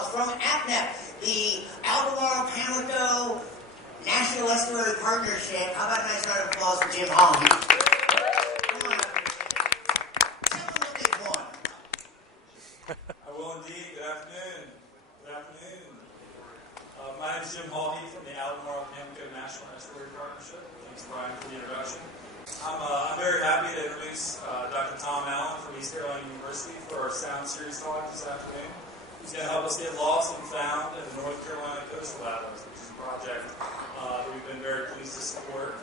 applause from APNEP, the Albemarle-Pamlico National Estuary Partnership. How about a nice round of applause for Jim Hall? Come on up. Tell them what they've won. I will indeed. Good afternoon. Good afternoon. My name is Jim Hall from the Albemarle-Pamlico National Estuary Partnership. Thanks, Brian, for the introduction. I'm very happy to introduce Dr. Tom Allen from East Carolina University for our Sound Series talk this afternoon. He's going to help us get lost and found in the North Carolina Coastal Atlas, which is a project that we've been very pleased to support.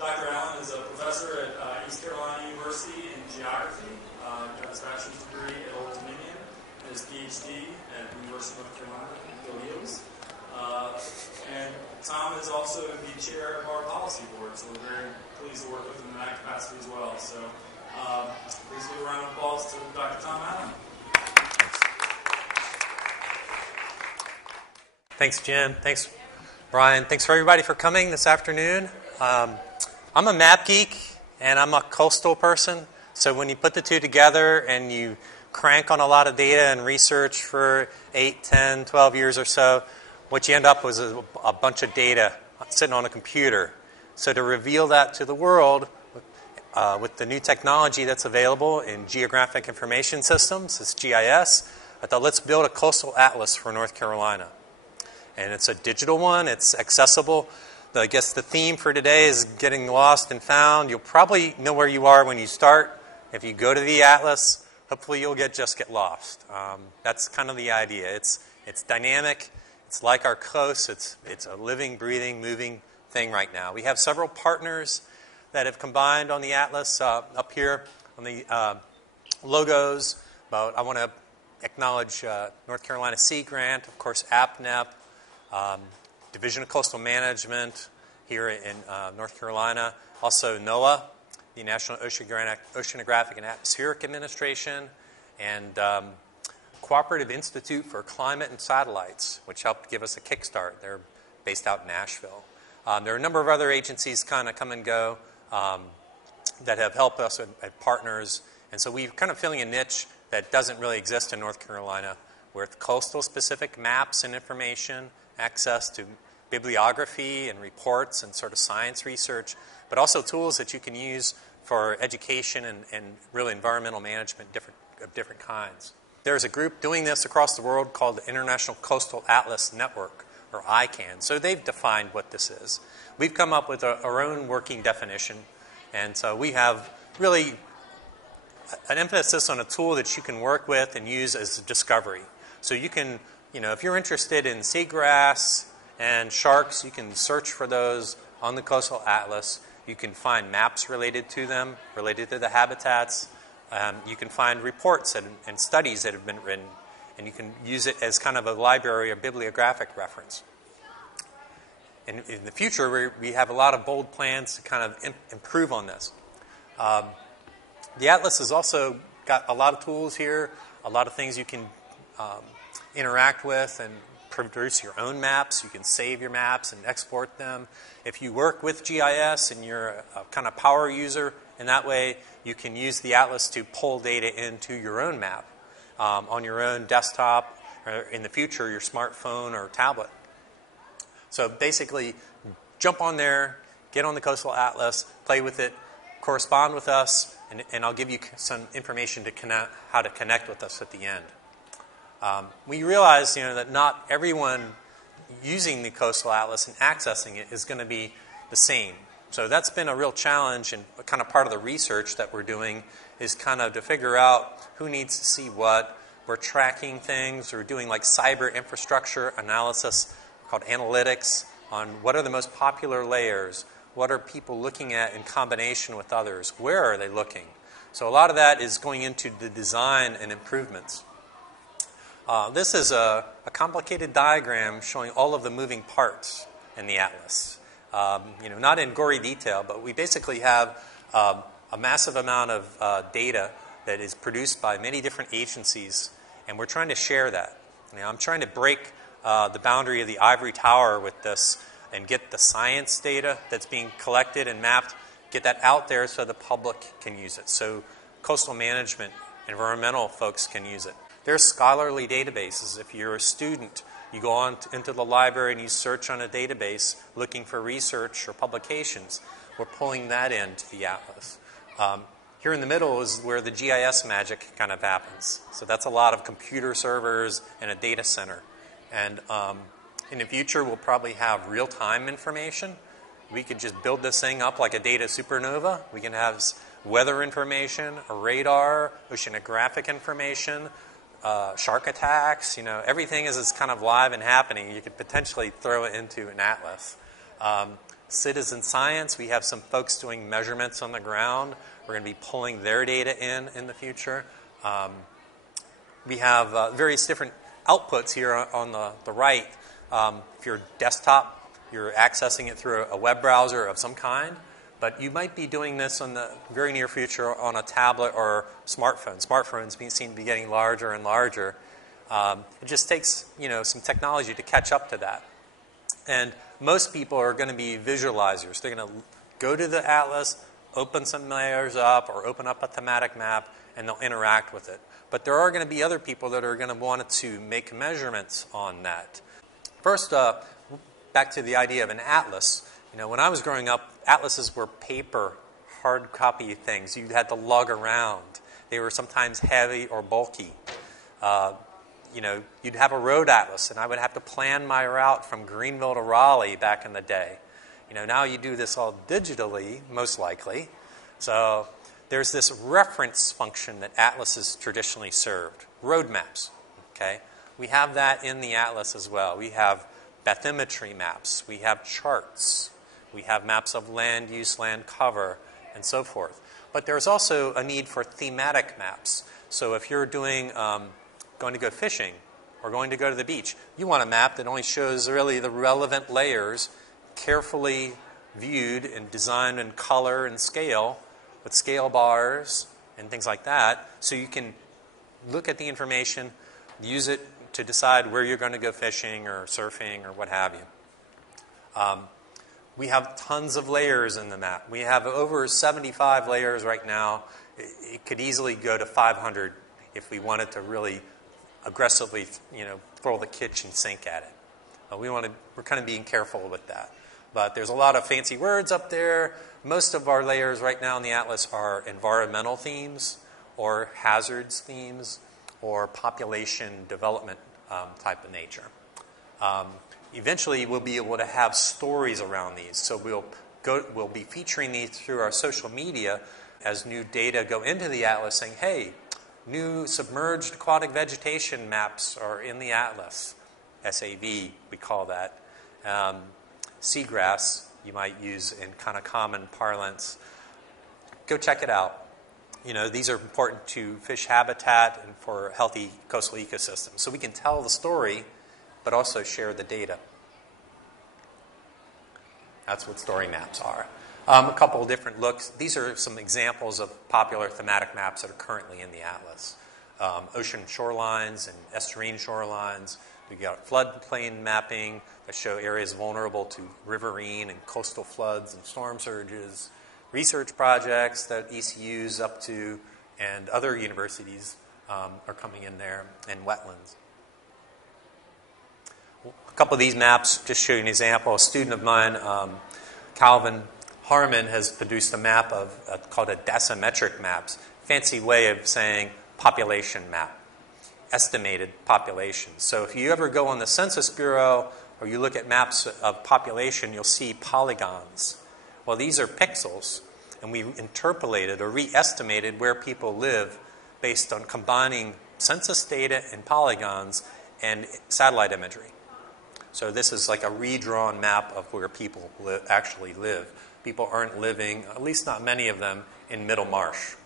Dr. Allen is a professor at East Carolina University in geography. He got his bachelor's degree at Old Dominion and his PhD at the University of North Carolina in Go Eagles. And Tom is also the chair of our policy board, so we're very pleased to work with him in that capacity as well. So please give a round of applause to Dr. Tom Allen. Thanks, Jim. Thanks, Brian. Thanks for everybody for coming this afternoon. I'm a map geek, and I'm a coastal person. So when you put the two together and you crank on a lot of data and research for 8, 10, 12 years or so, what you end up with is a bunch of data sitting on a computer. So to reveal that to the world with the new technology that's available in Geographic Information Systems, it's GIS, I thought let's build a coastal atlas for North Carolina. And it's a digital one. It's accessible. I guess the theme for today is getting lost and found. You'll probably know where you are when you start. If you go to the atlas, hopefully you'll just get lost. That's kind of the idea. It's dynamic. It's like our coast. It's a living, breathing, moving thing right now. We have several partners that have combined on the atlas up here on the logos. But I want to acknowledge North Carolina Sea Grant, of course, APNEP, Division of Coastal Management here in North Carolina. Also NOAA, the National Oceanographic and Atmospheric Administration, and Cooperative Institute for Climate and Satellites, which helped give us a kickstart. They're based out in Nashville. There are a number of other agencies kind of come and go that have helped us as partners. And so we're kind of filling a niche that doesn't really exist in North Carolina, with coastal-specific maps and information, access to bibliography and reports and sort of science research, but also tools that you can use for education and really environmental management of different kinds. There's a group doing this across the world called the International Coastal Atlas Network, or ICANN. So they've defined what this is. We've come up with our own working definition, and so we have really an emphasis on a tool that you can work with and use as a discovery. So you can, if you're interested in seagrass and sharks, you can search for those on the Coastal Atlas. You can find maps related to them, related to the habitats. You can find reports and studies that have been written, and you can use it as kind of a library or bibliographic reference. In the future, we have a lot of bold plans to kind of improve on this. The Atlas has also got a lot of tools here, a lot of things you can interact with and produce your own maps. You can save your maps and export them. If you work with GIS and you're a kind of power user in that way, you can use the Atlas to pull data into your own map on your own desktop, or in the future, your smartphone or tablet. So basically, jump on there, get on the Coastal Atlas, play with it, correspond with us, and I'll give you some information to how to connect with us at the end. We realize, that not everyone using the Coastal Atlas and accessing it is going to be the same. So that's been a real challenge, and kind of part of the research that we're doing is kind of to figure out who needs to see what. We're tracking things. We're doing like cyber infrastructure analysis called analytics on what are the most popular layers. What are people looking at in combination with others? Where are they looking? So a lot of that is going into the design and improvements. This is a complicated diagram showing all of the moving parts in the atlas. Not in gory detail, but we basically have a massive amount of data that is produced by many different agencies, and we're trying to share that. I'm trying to break the boundary of the ivory tower with this and get the science data that's being collected and mapped, get that out there so the public can use it, so coastal management, environmental folks can use it. There's scholarly databases. If you're a student, you go on into the library and you search on a database looking for research or publications. We're pulling that into the atlas. Here in the middle is where the GIS magic kind of happens. So that's a lot of computer servers and a data center. And in the future, we'll probably have real-time information. We could just build this thing up like a data supernova. We can have weather information, a radar, oceanographic information, shark attacks. Everything is kind of live and happening. You could potentially throw it into an atlas. Citizen science, we have some folks doing measurements on the ground. We're going to be pulling their data in the future. We have various different outputs here on the right. If you're desktop, you're accessing it through a web browser of some kind. But you might be doing this in the very near future on a tablet or smartphone. Smartphones seem to be getting larger and larger. It just takes some technology to catch up to that. And most people are going to be visualizers. They're going to go to the atlas, open some layers up, or open up a thematic map, and they'll interact with it. But there are going to be other people that are going to want to make measurements on that. First, back to the idea of an atlas. When I was growing up, atlases were paper, hard copy things. You had to lug around. They were sometimes heavy or bulky. You'd have a road atlas, and I would have to plan my route from Greenville to Raleigh back in the day. Now you do this all digitally, most likely. So there's this reference function that atlases traditionally served. Road maps, okay? We have that in the atlas as well. We have bathymetry maps. We have charts. We have maps of land use, land cover, and so forth. But there's also a need for thematic maps. So if you're going to go fishing or going to go to the beach, you want a map that only shows really the relevant layers, carefully viewed and designed in color and scale, with scale bars and things like that, so you can look at the information, use it to decide where you're going to go fishing or surfing or what have you. We have tons of layers in the map. We have over 75 layers right now. It could easily go to 500 if we wanted to really aggressively, throw the kitchen sink at it. We're kind of being careful with that. But there's a lot of fancy words up there. Most of our layers right now in the atlas are environmental themes or hazards themes or population development type of nature. Eventually, we'll be able to have stories around these. So we'll be featuring these through our social media as new data go into the atlas saying, hey, new submerged aquatic vegetation maps are in the atlas. SAV, we call that. Seagrass, you might use in kind of common parlance. Go check it out. These are important to fish habitat and for healthy coastal ecosystems. So we can tell the story, but also share the data. That's what story maps are. A couple of different looks. These are some examples of popular thematic maps that are currently in the atlas. Ocean shorelines and estuarine shorelines. We've got floodplain mapping that show areas vulnerable to riverine and coastal floods and storm surges. Research projects that ECU's up to and other universities are coming in there, and wetlands. A couple of these maps, just show you an example. A student of mine, Calvin Harmon, has produced a map called a decimetric maps. Fancy way of saying population map, estimated population. So if you ever go on the Census Bureau or you look at maps of population, you'll see polygons. Well, these are pixels, and we interpolated or re-estimated where people live based on combining census data and polygons and satellite imagery. So this is like a redrawn map of where people actually live. People aren't living, at least not many of them, in Middlemarsh.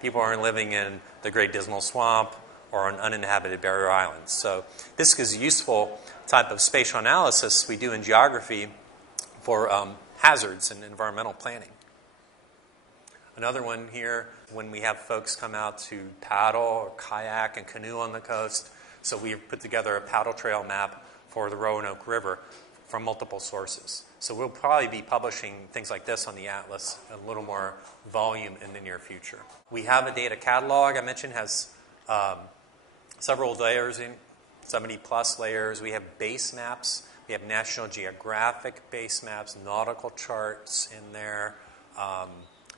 People aren't living in the Great Dismal Swamp or on uninhabited barrier islands. So this is a useful type of spatial analysis we do in geography for hazards and environmental planning. Another one here, when we have folks come out to paddle or kayak and canoe on the coast. So we've put together a paddle trail map for the Roanoke River from multiple sources. So we'll probably be publishing things like this on the atlas, a little more volume in the near future. We have a data catalog I mentioned has several layers, 70 plus layers. We have base maps. We have National Geographic base maps, nautical charts in there.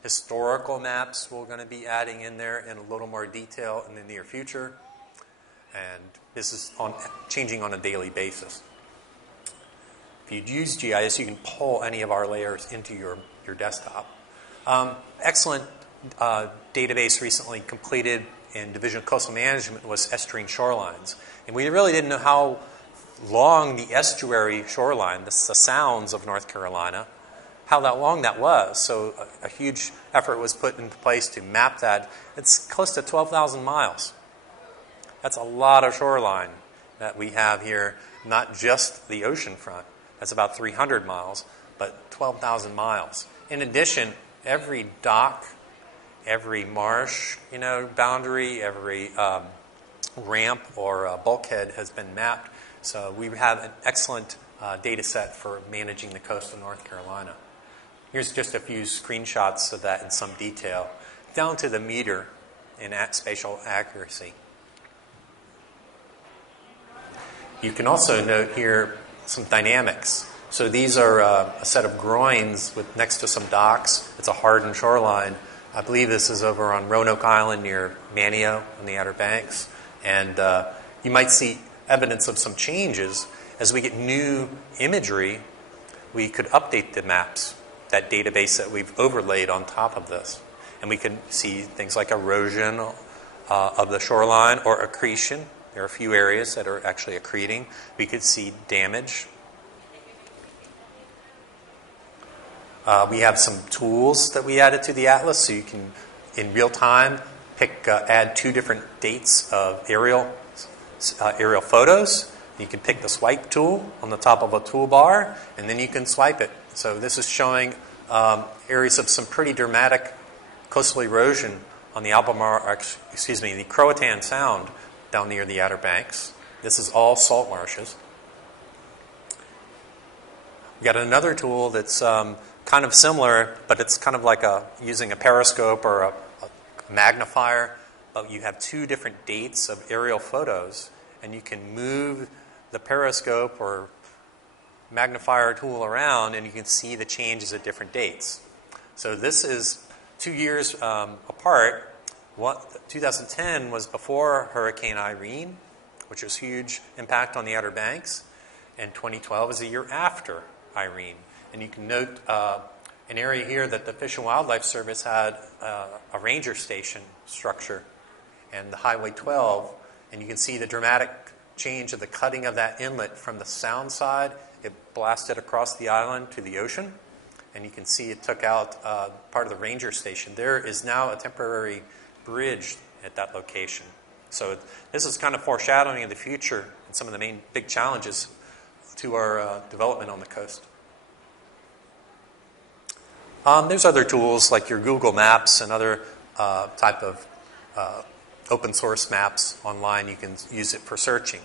Historical maps we're going to be adding in there in a little more detail in the near future. And this is changing on a daily basis. If you use GIS, you can pull any of our layers into your desktop. Excellent database recently completed in Division of Coastal Management was estuarine shorelines. And we really didn't know how long the estuary shoreline, the sounds of North Carolina, how that long that was. So a huge effort was put into place to map that. It's close to 12,000 miles. That's a lot of shoreline that we have here, not just the ocean front. That's about 300 miles, but 12,000 miles. In addition, every dock, every marsh, boundary, every ramp or bulkhead has been mapped. So we have an excellent data set for managing the coast of North Carolina. Here's just a few screenshots of that in some detail, down to the meter in spatial accuracy. You can also note here some dynamics. So these are a set of groins next to some docks. It's a hardened shoreline. I believe this is over on Roanoke Island near Manio on the Outer Banks. And you might see evidence of some changes. As we get new imagery, we could update the maps, that database that we've overlaid on top of this. And we can see things like erosion of the shoreline or accretion. There are a few areas that are actually accreting. We could see damage. We have some tools that we added to the atlas, so you can, in real time, add 2 different dates of aerial photos. You can pick the swipe tool on the top of a toolbar, and then you can swipe it. So this is showing areas of some pretty dramatic coastal erosion on the the Croatan Sound down near the Outer Banks. This is all salt marshes. We got another tool that's kind of similar, but it's kind of like using a periscope or a magnifier. But you have 2 different dates of aerial photos, and you can move the periscope or magnifier tool around, and you can see the changes at different dates. So this is 2 years apart. 2010 was before Hurricane Irene, which was huge impact on the Outer Banks, and 2012 is a year after Irene. And you can note an area here that the Fish and Wildlife Service had a ranger station structure and the Highway 12, and you can see the dramatic change of the cutting of that inlet from the sound side. It blasted across the island to the ocean, and you can see it took out part of the ranger station. There is now a temporary bridge at that location. So this is kind of foreshadowing of the future and some of the main big challenges to our development on the coast. There's other tools like your Google Maps and other type of open source maps online. You can use it for searching.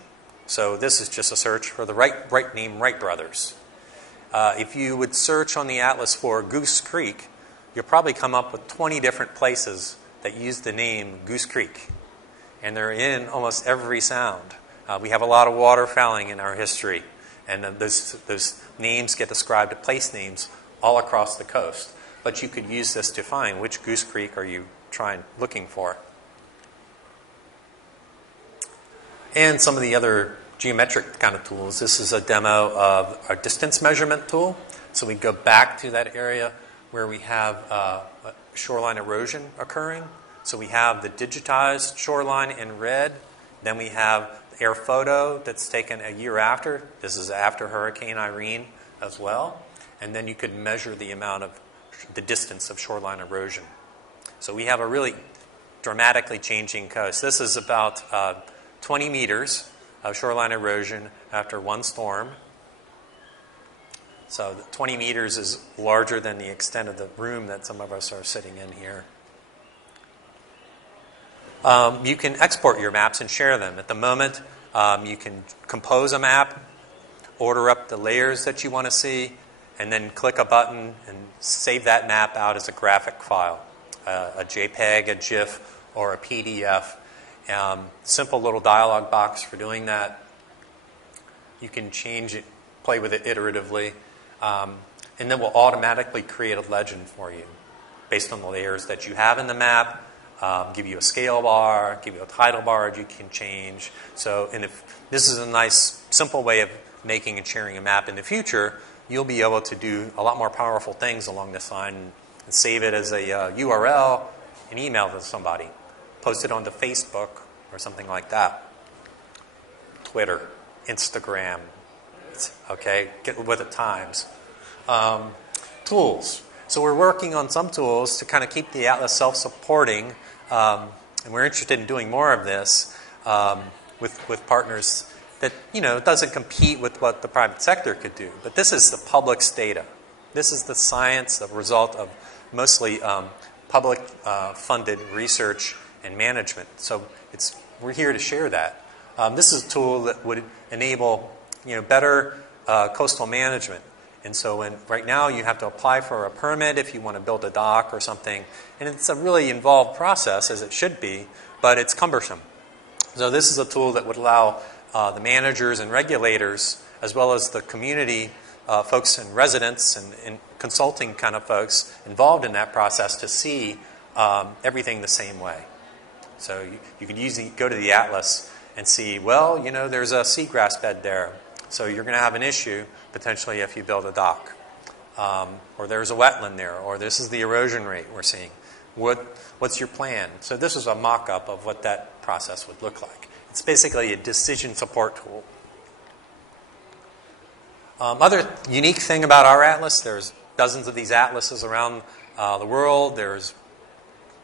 So this is just a search for the right name Wright Brothers. If you would search on the atlas for Goose Creek, you'll probably come up with 20 different places that use the name Goose Creek. And they're in almost every sound. We have a lot of waterfowling in our history. And those names get ascribed to place names all across the coast. But you could use this to find which Goose Creek are you looking for. And some of the other geometric kind of tools. This is a demo of our distance measurement tool. So we go back to that area where we have shoreline erosion occurring. So we have the digitized shoreline in red. Then we have air photo that's taken a year after. This is after Hurricane Irene as well. And then you could measure the amount of the distance of shoreline erosion. So we have a really dramatically changing coast. This is about 20 meters of shoreline erosion after one storm. So 20 meters is larger than the extent of the room that some of us are sitting in here. You can export your maps and share them. At the moment, you can compose a map, order up the layers that you want to see, and then click a button and save that map out as a graphic file, a JPEG, a GIF, or a PDF. Simple little dialog box for doing that. You can change it, play with it iteratively, and then we'll automatically create a legend for you based on the layers that you have in the map, give you a scale bar, give you a title bar that you can change. So, and if this is a nice, simple way of making and sharing a map in the future, you'll be able to do a lot more powerful things along this line and save it as a URL and email it to somebody. Post it onto Facebook or something like that. Twitter, Instagram, okay, get with the times. Tools. So we're working on some tools to kind of keep the Atlas self-supporting, and we're interested in doing more of this with partners that, it doesn't compete with what the private sector could do. But this is the public's data. This is the science, the result of mostly public funded research and management. So we're here to share that. This is a tool that would enable better coastal management. And so right now you have to apply for a permit if you want to build a dock or something. And it's a really involved process, as it should be, but it's cumbersome. So this is a tool that would allow the managers and regulators, as well as the community folks and residents and consulting kind of folks involved in that process, to see everything the same way. So you could easily go to the Atlas and see, well, there's a seagrass bed there. So you're going to have an issue, potentially, if you build a dock. Or there's a wetland there, or this is the erosion rate we're seeing. What's your plan? So this is a mock-up of what that process would look like. It's basically a decision support tool. Other unique thing about our atlas, there's dozens of these atlases around the world. There's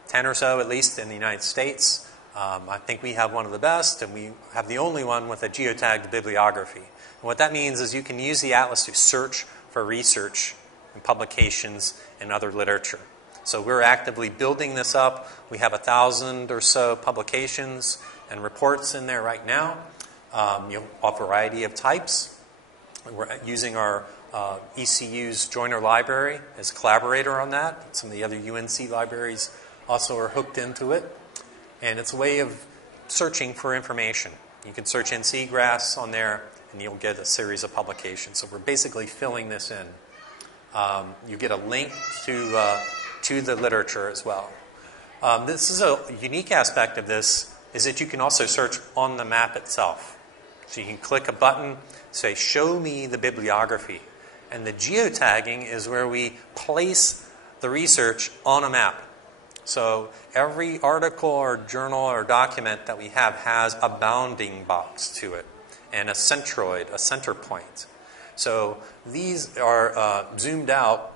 10 or so, at least, in the United States. I think we have one of the best, and we have the only one with a geotagged bibliography. And what that means is you can use the atlas to search for research and publications and other literature. So we're actively building this up. We have 1,000 or so publications and reports in there right now, a variety of types. We're using our ECU's Joiner library as a collaborator on that. Some of the other UNC libraries also are hooked into it. And it's a way of searching for information. You can search in seagrass on there, and you'll get a series of publications. So we're basically filling this in. You get a link to the literature as well. This is a unique aspect of this, is that you can also search on the map itself. So you can click a button, say, show me the bibliography. And the geotagging is where we place the research on a map. So every article or journal or document that we have has a bounding box to it and a centroid, a center point. So these are zoomed out.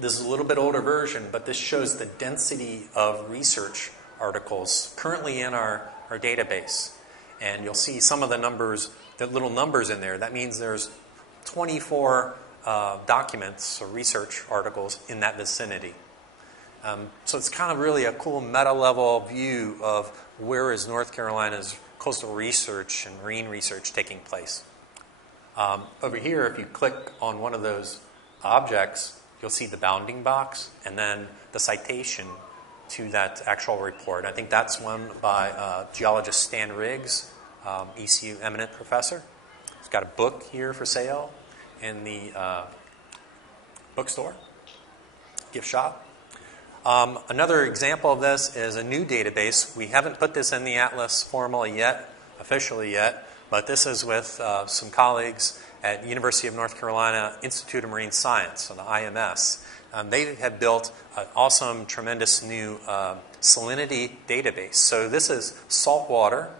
This is a little bit older version, but this shows the density of research articles currently in our database. And you'll see some of the numbers, the little numbers in there. That means there's 24 documents or research articles in that vicinity. So it's kind of really a cool meta-level view of where is North Carolina's coastal research and marine research taking place. Over here, if you click on one of those objects, you'll see the bounding box and then the citation to that actual report. I think that's one by geologist Stan Riggs, ECU eminent professor. He's got a book here for sale in the bookstore, gift shop. Another example of this is a new database. We haven't put this in the Atlas formally yet, officially yet, but this is with some colleagues at the University of North Carolina Institute of Marine Science, or the IMS. They have built an awesome, tremendous new salinity database. So this is salt water,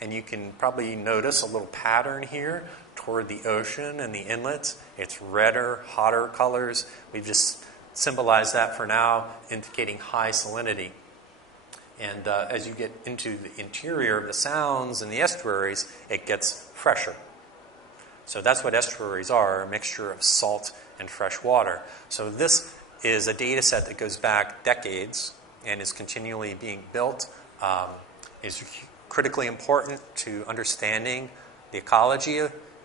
and you can probably notice a little pattern here toward the ocean and the inlets. It's redder, hotter colors. We've just symbolized that for now, indicating high salinity. And as you get into the interior of the sounds and the estuaries, it gets fresher. So that's what estuaries are, a mixture of salt and fresh water. So this is a data set that goes back decades and is continually being built, is critically important to understanding the ecology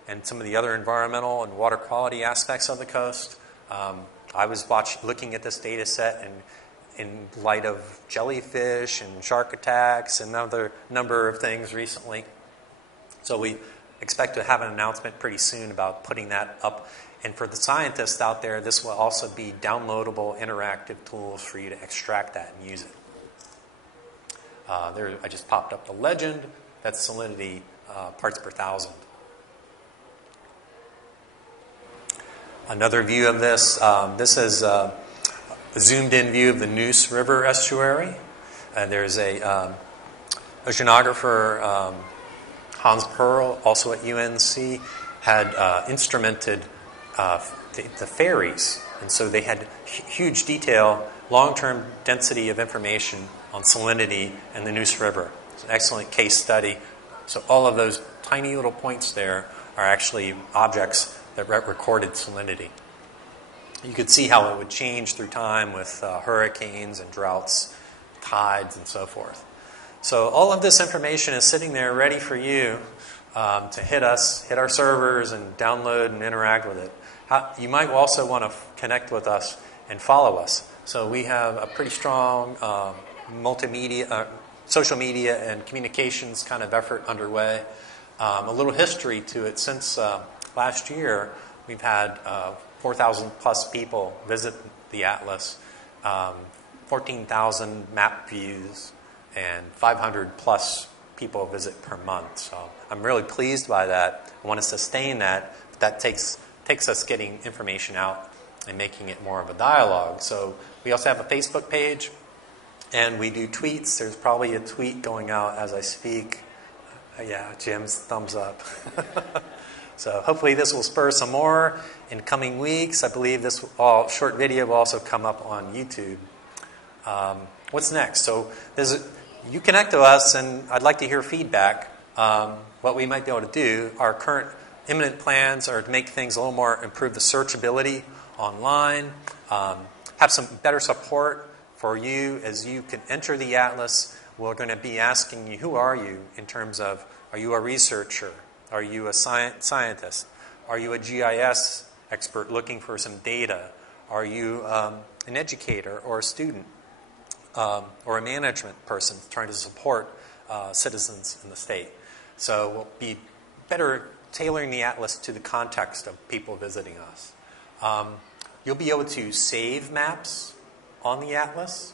and some of the other environmental and water quality aspects of the coast. I was looking at this data set, and in light of jellyfish and shark attacks and another number of things recently. So we expect to have an announcement pretty soon about putting that up. And for the scientists out there, this will also be downloadable interactive tools for you to extract that and use it. I just popped up the legend. That's salinity parts per thousand. Another view of this. This is a zoomed-in view of the Neuse River estuary. There's a oceanographer, Hans Perl, also at UNC, had instrumented the ferries. And so they had huge detail, long-term density of information on salinity and the Neuse River. It's an excellent case study. So all of those tiny little points there are actually objects that recorded salinity. You could see how it would change through time with hurricanes and droughts, tides, and so forth. So all of this information is sitting there ready for you to hit our servers and download and interact with it. You might also want to connect with us and follow us. So we have a pretty strong multimedia, social media and communications kind of effort underway. A little history to it. Since last year, we've had 4,000 plus people visit the Atlas, 14,000 map views, and 500 plus people visit per month. So I'm really pleased by that. I want to sustain that. That takes us getting information out and making it more of a dialogue. So we also have a Facebook page, and we do tweets. There's probably a tweet going out as I speak. Yeah, Jim's thumbs up. So hopefully this will spur some more in coming weeks. I believe this short video will also come up on YouTube. What's next? So you connect to us, and I'd like to hear feedback. What we might be able to do. Our current imminent plans are to make things a little more, improve the searchability online, have some better support for you as you can enter the Atlas. We're going to be asking you, who are you in terms of, are you a researcher? Are you a scientist? Are you a GIS expert looking for some data? Are you an educator or a student or a management person trying to support citizens in the state? So we'll be better tailoring the Atlas to the context of people visiting us. You'll be able to save maps on the Atlas.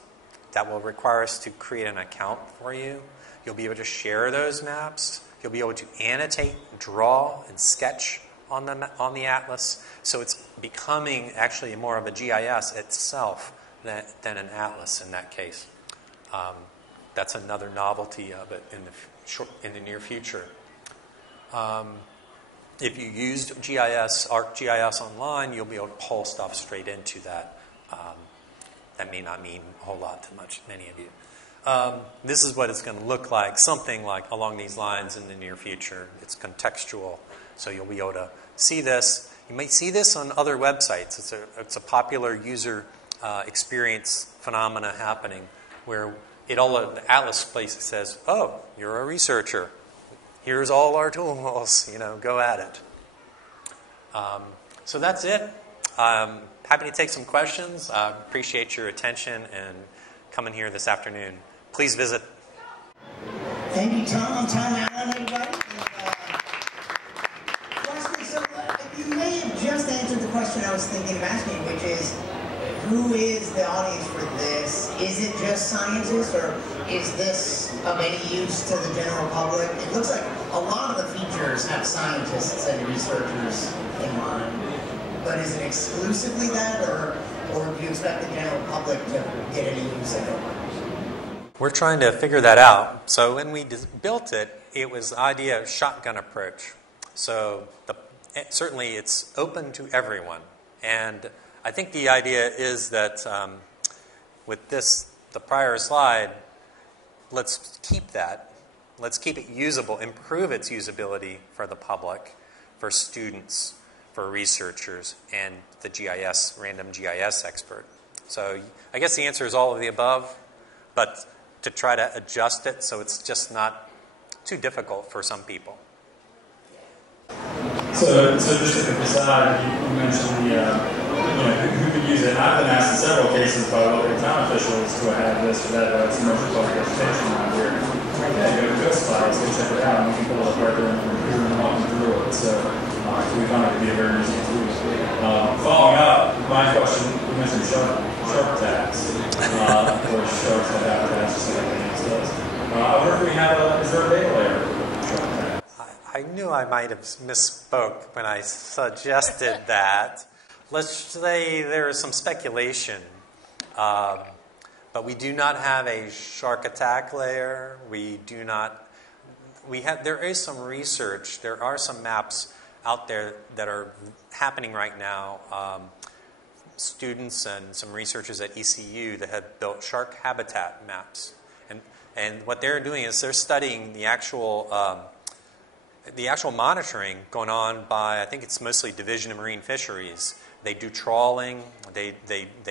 That will require us to create an account for you. You'll be able to share those maps. You'll be able to annotate, draw, and sketch on the Atlas. So it's becoming actually more of a GIS itself than an Atlas in that case. That's another novelty of it in the near future. If you used ArcGIS online, you'll be able to pull stuff straight into that. That may not mean a whole lot to many of you. This is what it's going to look like, something like along these lines in the near future. It's contextual, so you'll be able to see this. You might see this on other websites. It's a popular user experience phenomena happening where the Atlas place says, "Oh, you're a researcher. Here's all our tools. Go at it." So that's it. Happy to take some questions. Appreciate your attention and coming here this afternoon. Please visit. Thank you, Tom. Tom Allen, everybody. So you may have just answered the question I was thinking of asking, which is, who is the audience for this? Is it just scientists, or is this of any use to the general public? It looks like a lot of the features have scientists and researchers in mind. But is it exclusively that, or do you expect the general public to get any use of it? We're trying to figure that out. So when we built it, it was the idea of shotgun approach. So certainly it's open to everyone. And I think the idea is that with the prior slide, let's keep that. Let's keep it usable, improve its usability for the public, for students, for researchers, and the random GIS expert. So I guess the answer is all of the above, but to try to adjust it so it's just not too difficult for some people. So just at the side, you mentioned the who could use it. And I've been asked in several cases by local town officials who have this or that commercial public education around here. Okay, go to Ghost Files, go check it out, and we can pull it up right there and walk them through it. So we found it to be a very easy tool. Following up, my question, you mentioned shark tags, or sharks that have tags, just like everything else does. I wonder if we have is there a data layer for shark tags? I knew I might have misspoke when I suggested that. Let's say there is some speculation, but we do not have a shark attack layer. There is some research. There are some maps out there that are happening right now. Students and some researchers at ECU that have built shark habitat maps. And what they're doing is they're studying the actual monitoring going on by, I think it's mostly Division of Marine Fisheries. They do trawling, they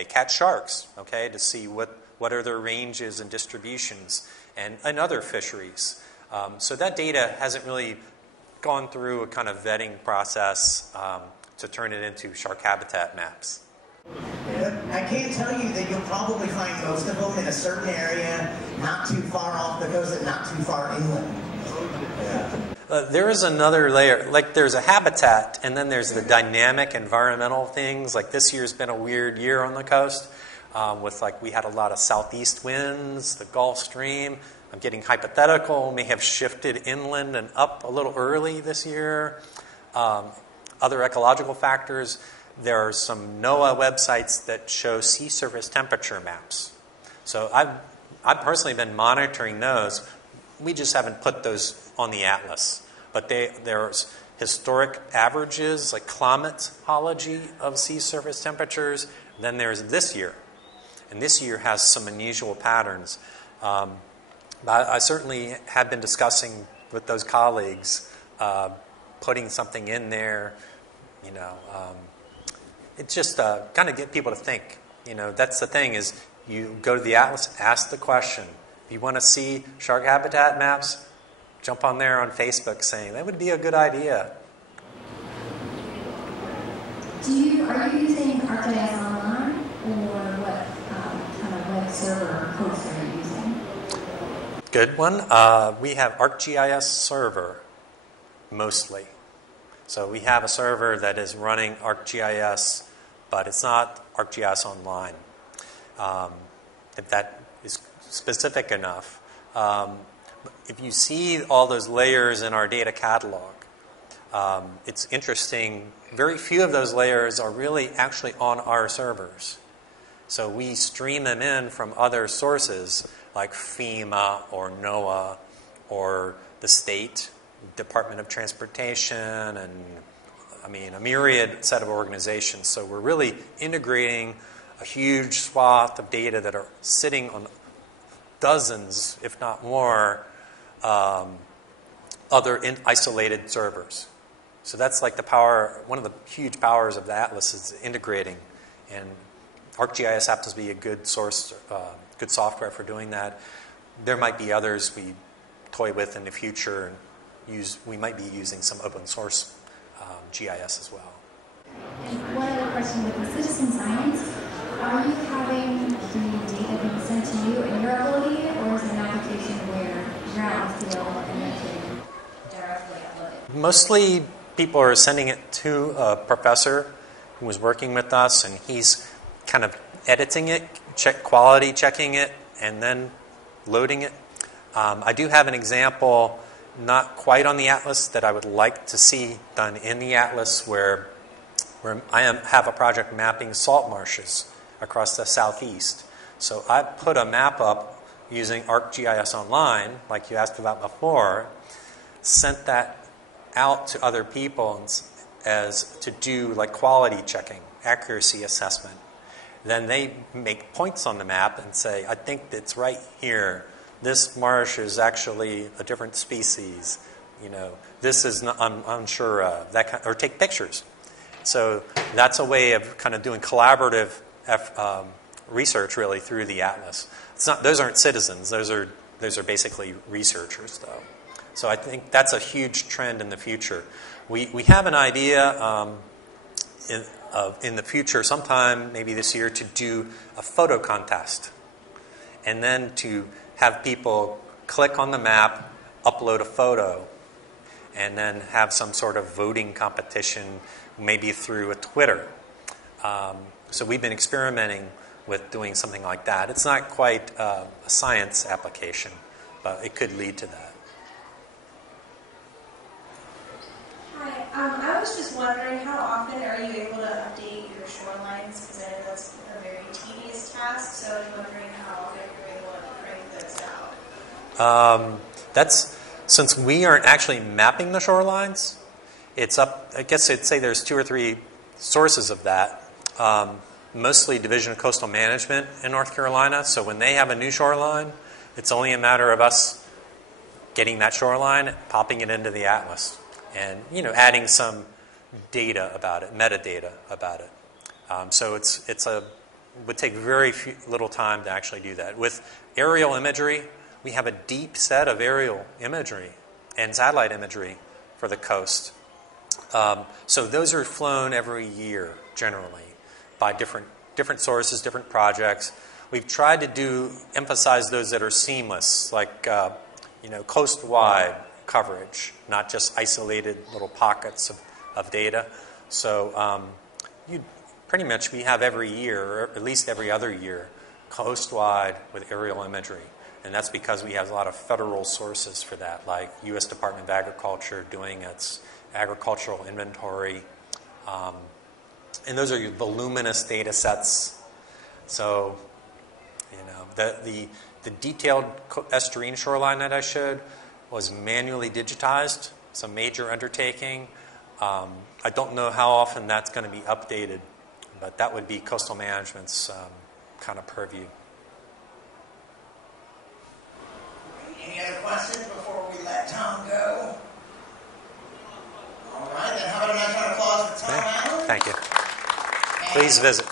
catch sharks, okay, to see what are their ranges and distributions, and other fisheries. So that data hasn't really gone through a kind of vetting process to turn it into shark habitat maps. I can tell you that you'll probably find most of them in a certain area, not too far off the coast and not too far inland. There is another layer, like there's a habitat, and then there's the dynamic environmental things. Like this year's been a weird year on the coast, with we had a lot of southeast winds, the Gulf Stream. I'm getting hypothetical, may have shifted inland and up a little early this year. Other ecological factors, there are some NOAA websites that show sea surface temperature maps. So I've personally been monitoring those. We just haven't put those on the atlas. But there's historic averages, like climatology of sea surface temperatures. Then there's this year. And this year has some unusual patterns. I certainly have been discussing with those colleagues putting something in there, it's just kind of get people to think. That's the thing is you go to the atlas, ask the question. If you want to see shark habitat maps, jump on there on Facebook saying that would be a good idea. Are you using ArcGIS Online, or what kind of web server host are you using? Good one. We have ArcGIS Server, mostly. So we have a server that is running ArcGIS, but it's not ArcGIS Online. If that is specific enough. If you see all those layers in our data catalog, it's interesting. Very few of those layers are really actually on our servers. So we stream them in from other sources like FEMA or NOAA or the state Department of Transportation and a myriad set of organizations. So we're really integrating a huge swath of data that are sitting on dozens, if not more, other isolated servers. So that's like the power, one of the huge powers of the Atlas is integrating. And ArcGIS happens to be a good source, good software for doing that. There might be others we toy with in the future and we might be using some open source GIS as well. And one other question with the citizen science, are you having the data being sent to you in your ability, or is it an application where you're out in the field and you can directly upload it? Mostly people are sending it to a professor who was working with us, and he's kind of editing it, quality checking it, and then loading it. I do have an example, not quite on the Atlas, that I would like to see done in the Atlas where I have a project mapping salt marshes across the southeast. So I put a map up using ArcGIS Online, like you asked about before, sent that out to other people as to do like quality checking, accuracy assessment. Then they make points on the map and say, I think it's right here. This marsh is actually a different species. This is not, I'm unsure of that, or take pictures. So that's a way of kind of doing collaborative research really through the Atlas. Those aren't citizens. Those are basically researchers, though. So I think that's a huge trend in the future. We have an idea. in the future, sometime maybe this year, to do a photo contest. And then to have people click on the map, upload a photo, and then have some sort of voting competition, maybe through a Twitter. So we've been experimenting with doing something like that. It's not quite a science application, but it could lead to that. Hi, I was just wondering, how often are you able to update your shorelines? Because I know that's a very tedious task, so I was wondering how often you're able to crank those out. Since we aren't actually mapping the shorelines, it's up, I guess I'd say there's 2 or 3 sources of that. Mostly Division of Coastal Management in North Carolina. So when they have a new shoreline, it's only a matter of us getting that shoreline, popping it into the atlas, and adding some data about it, metadata about it. So it would take very little time to actually do that. With aerial imagery, we have a deep set of aerial imagery and satellite imagery for the coast. So those are flown every year, generally, by different sources, different projects. We've tried to emphasize those that are seamless, like coast-wide coverage, not just isolated little pockets of data. So we have every year, or at least every other year, coast-wide with aerial imagery. And that's because we have a lot of federal sources for that, like U.S. Department of Agriculture doing its agricultural inventory. And those are voluminous data sets. So, the detailed estuarine shoreline that I showed was manually digitized. It's a major undertaking. I don't know how often that's going to be updated, but that would be coastal management's kind of purview. Any other questions before we let Tom go? All right, then how about a nice round of applause for Tom Allen? Thank you. Please visit.